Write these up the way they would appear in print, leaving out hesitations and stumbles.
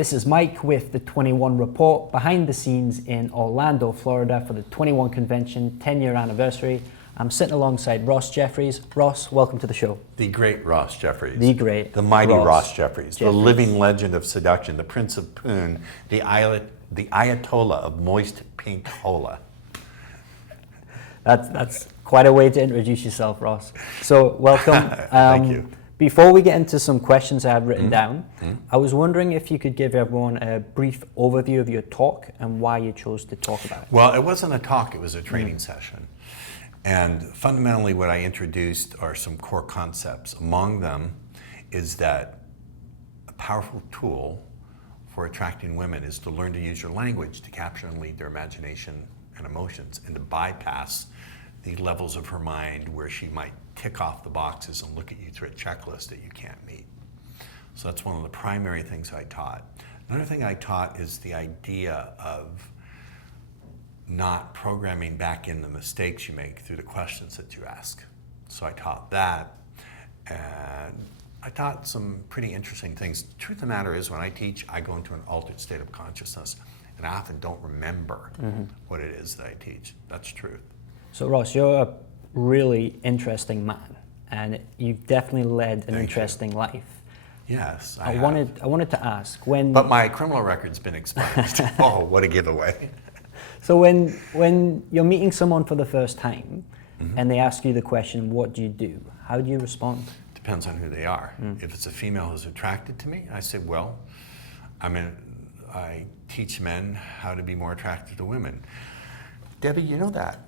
This is Mike with the 21 Report, behind the scenes in Orlando, Florida for the 21 Convention 10-year anniversary. I'm sitting alongside Ross Jeffries. Ross, welcome to the show. The great Ross Jeffries. The great. The mighty Ross Jeffries. The Jeffries. living legend of seduction, the Prince of Poon, the Ayatollah of moist pink hola. That's quite a way to introduce yourself, Ross. So welcome. Thank you. Before we get into some questions I have written down, I was wondering if you could give everyone a brief overview of your talk and why you chose to talk about it. Well, it wasn't a talk, it was a training session. And fundamentally what I introduced are some core concepts. Among them is that a powerful tool for attracting women is to learn to use your language to capture and lead their imagination and emotions, and to bypass the levels of her mind where she might tick off the boxes and look at you through a checklist that you can't meet. So that's one of the primary things I taught. Another thing I taught is the idea of not programming back in the mistakes you make through the questions that you ask. So I taught that, and I taught some pretty interesting things. The truth of the matter is, when I teach, I go into an altered state of consciousness, and I often don't remember what it is that I teach. That's truth. So Ross, you're a really interesting man, and you've definitely led an interesting life. Yes, I wanted to ask when. But my criminal record's been expunged. Oh, what a giveaway! So when you're meeting someone for the first time, and they ask you the question, "What do you do?" How do you respond? Depends on who they are. If it's a female who's attracted to me, I say, well, I teach men how to be more attracted to women. Debbie, you know that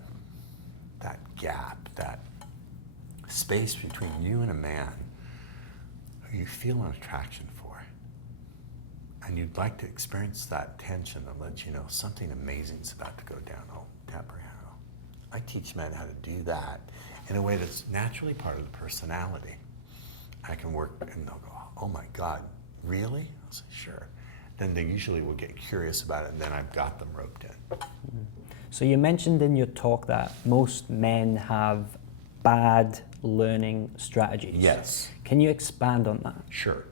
gap, that space between you and a man who you feel an attraction for, and you'd like to experience that tension and let you know something amazing is about to go down. Oh, tap her hand. I teach men how to do that in a way that's naturally part of the personality. I can work, and they'll go, oh my God, really? I'll say, sure. Then they usually will get curious about it, and then I've got them roped in. So you mentioned in your talk that most men have bad learning strategies. Yes. Can you expand on that? Sure.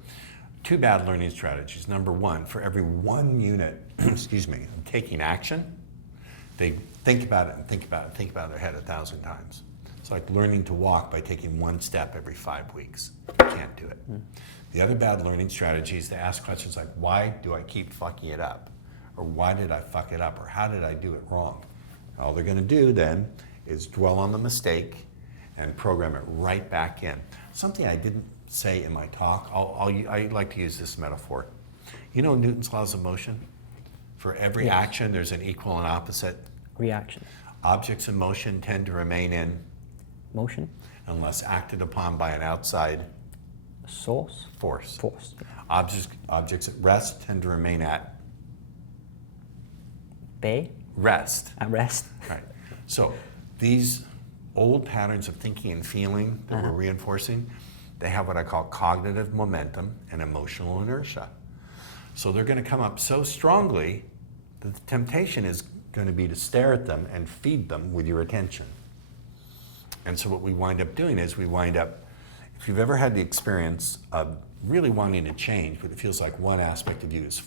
Two bad learning strategies. Number one, for every 1 unit, excuse me, taking action, they think about it and think about it and think about it in their head 1,000 times. It's like learning to walk by taking 1 step every 5 weeks. You can't do it. The other bad learning strategy is to ask questions like, why do I keep fucking it up? Or why did I fuck it up? Or how did I do it wrong? All they're gonna do then is dwell on the mistake and program it right back in. Something I didn't say in my talk, I like to use this metaphor. You know Newton's laws of motion? For every action, there's an equal and opposite reaction. Objects in motion tend to remain in motion unless acted upon by an outside force. Objects at rest tend to remain at rest. At rest. Right. So these old patterns of thinking and feeling that we're reinforcing, they have what I call cognitive momentum and emotional inertia. So they're going to come up so strongly that the temptation is going to be to stare at them and feed them with your attention. And so what we wind up doing is if you've ever had the experience of really wanting to change, but it feels like one aspect of you is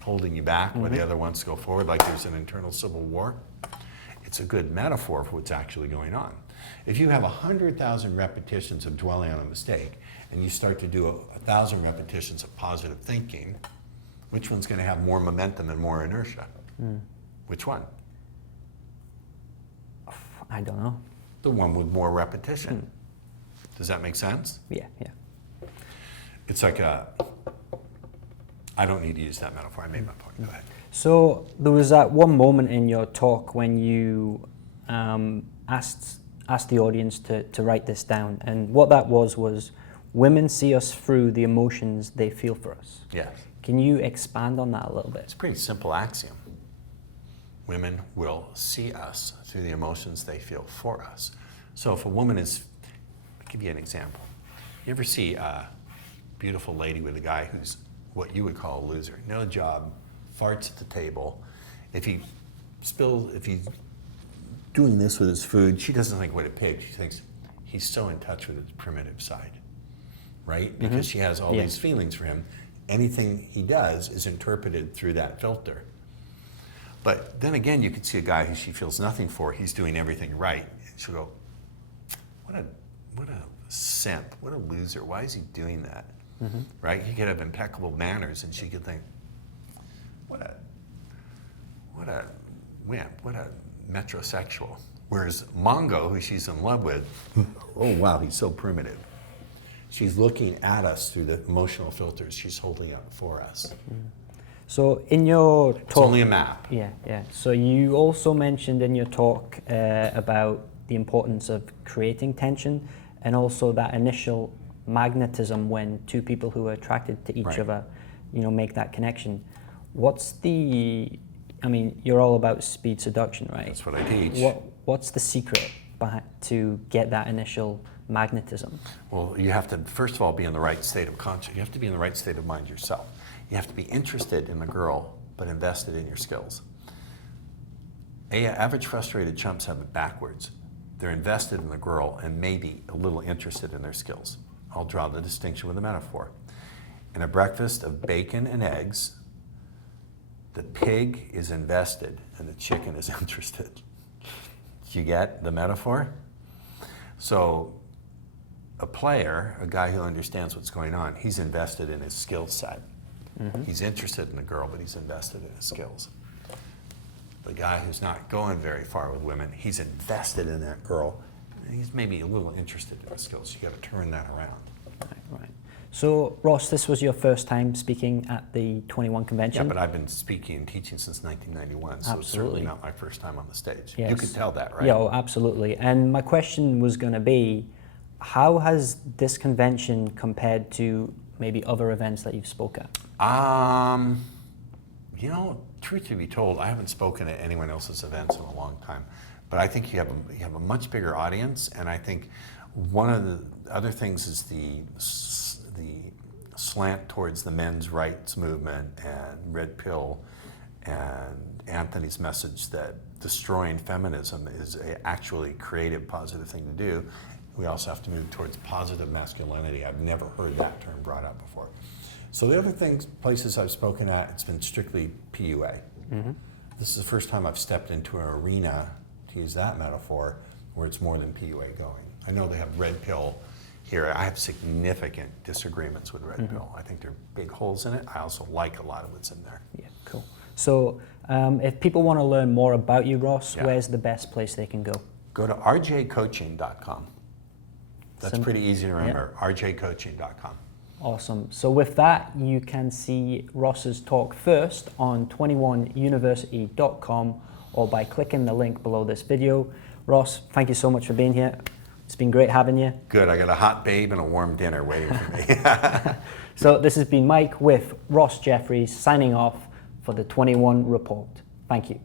holding you back when the other wants to go forward, like there's an internal civil war, it's a good metaphor for what's actually going on. If you have 100,000 repetitions of dwelling on a mistake, and you start to do 1,000 repetitions of positive thinking, which one's going to have more momentum and more inertia? Which one? I don't know. The one with more repetition. Does that make sense? Yeah. It's like I don't need to use that metaphor. I made my point. Go ahead. So there was that one moment in your talk when you asked the audience to write this down, and what that was women see us through the emotions they feel for us. Yes. Can you expand on that a little bit? It's a pretty simple axiom. Women will see us through the emotions they feel for us. So if a woman is, I'll give you an example. You ever see a beautiful lady with a guy who's what you would call a loser? No job, farts at the table. If he's doing this with his food, she doesn't think what a pig. She thinks he's so in touch with his primitive side, right? Because she has all these feelings for him. anything he does is interpreted through that filter. But then again, you could see a guy who she feels nothing for, he's doing everything right. And she'll go, what a simp, what a loser, why is he doing that? Mm-hmm. Right? He could have impeccable manners, and she could think, what a wimp, what a metrosexual. Whereas Mongo, who she's in love with, oh wow, he's so primitive. She's looking at us through the emotional filters she's holding up for us. So in your talk... It's only a map. Yeah. So you also mentioned in your talk about the importance of creating tension and also that initial magnetism when two people who are attracted to each other, make that connection. You're all about speed seduction, right? That's what I teach. What's the secret to get that initial magnetism? Well, you have to, first of all, be in the right state of consciousness. You have to be in the right state of mind yourself. You have to be interested in the girl, but invested in your skills. Average frustrated chumps have it backwards. They're invested in the girl and maybe a little interested in their skills. I'll draw the distinction with a metaphor. In a breakfast of bacon and eggs, the pig is invested and the chicken is interested. You get the metaphor? So a player, a guy who understands what's going on, he's invested in his skill set. Mm-hmm. He's interested in the girl, but he's invested in his skills. The guy who's not going very far with women, he's invested in that girl. He's maybe a little interested in his skills. You got to turn that around. Right. So, Ross, this was your first time speaking at the 21 convention? Yeah, but I've been speaking and teaching since 1991, so it's certainly not my first time on the stage. Yes. You could tell that, right? Yeah, oh, absolutely. And my question was going to be, how has this convention compared to maybe other events that you've spoken at? Truth to be told, I haven't spoken at anyone else's events in a long time, but I think you have a much bigger audience, and I think one of the other things is the slant towards the men's rights movement and red pill, and Anthony's message that destroying feminism is a actually creative, positive thing to do. We also have to move towards positive masculinity. I've never heard that term brought up before. So the other places I've spoken at, it's been strictly PUA. Mm-hmm. This is the first time I've stepped into an arena, to use that metaphor, where it's more than PUA going. I know they have red pill here. I have significant disagreements with red pill. I think there are big holes in it. I also like a lot of what's in there. Yeah, cool. So if people want to learn more about you, Ross, where's the best place they can go? Go to rjcoaching.com. That's pretty easy to remember, rjcoaching.com. Awesome. So with that, you can see Ross's talk first on 21university.com or by clicking the link below this video. Ross, thank you so much for being here. It's been great having you. Good. I got a hot babe and a warm dinner waiting for me. So this has been Mike with Ross Jeffries signing off for the 21 Report. Thank you.